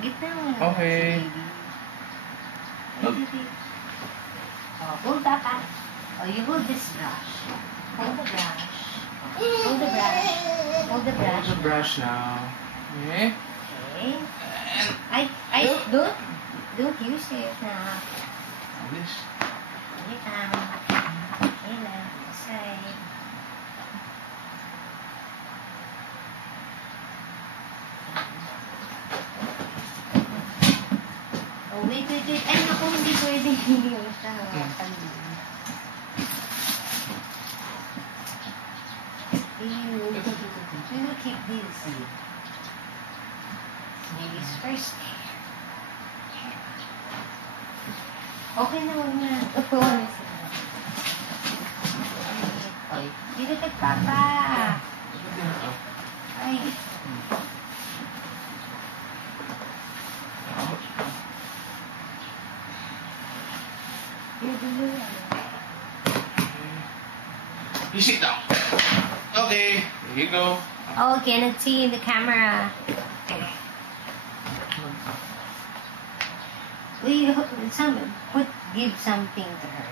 Gitna mo. Okay. Oh, hold that up. Oh, you hold this brush. Hold the brush. Hold the brush. Hold the brush. Hold the brush now. Okay. Okay. I don't use it now. This. Wait lang. Side. Oh, wait. Ay, naku, hindi pwede. Hindi mo siya hawakan. We will keep this. Ladies first. Okay na, huwag na. Ay, dito kay Papa. Ay. You sit down. Okay, here you go. Oh, cannot see in the camera. We give something to her.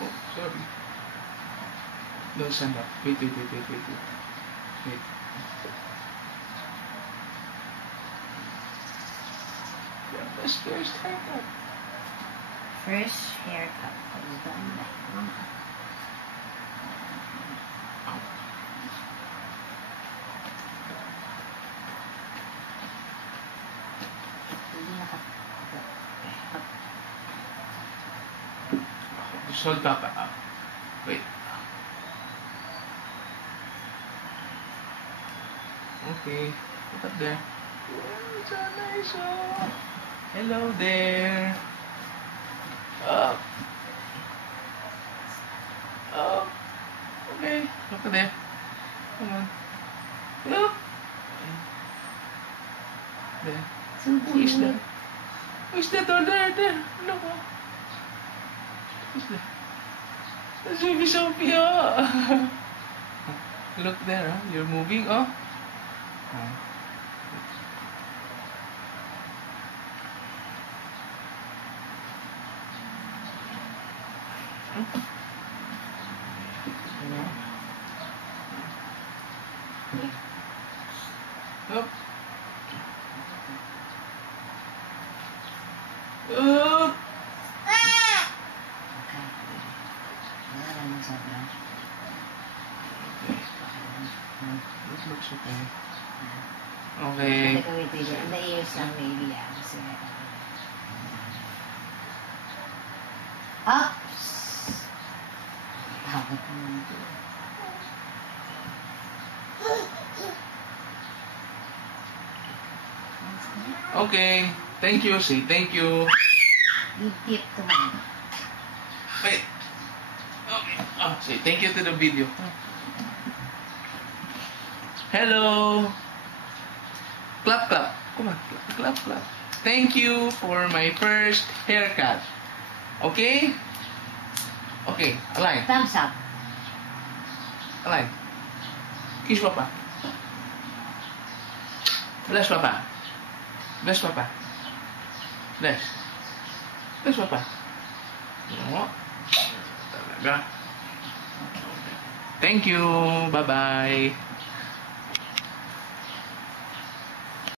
Oh, sorry. No, stand up. Wait. Yeah, that's first haircut. First haircut was done by Mama. Just hold Papa up. Wait. Okay. Put up there. Oh, so nice. Oh. Hello there. Up. Up. Okay. Look at there. Come on. Look. There. Who is that? Who is that? Oh, there. Look. Who's that? That's Baby Sophia. Look there, huh? You're moving, oh. Up. Up. This looks okay. Okay. And the ears lang maybe, yeah. Ups. Okay. Thank you. Say thank you. You tip to me. Wait. Okay. Oh, say thank you to the video. Hello. Clap. Come on. Clap. Thank you for my first haircut. Okay? Okay. Align. Thumbs up. Align. Kiss Papa. Bless Papa. Bless Papa. Bless. Bless Papa. No. Talaga. Thank you. Bye-bye.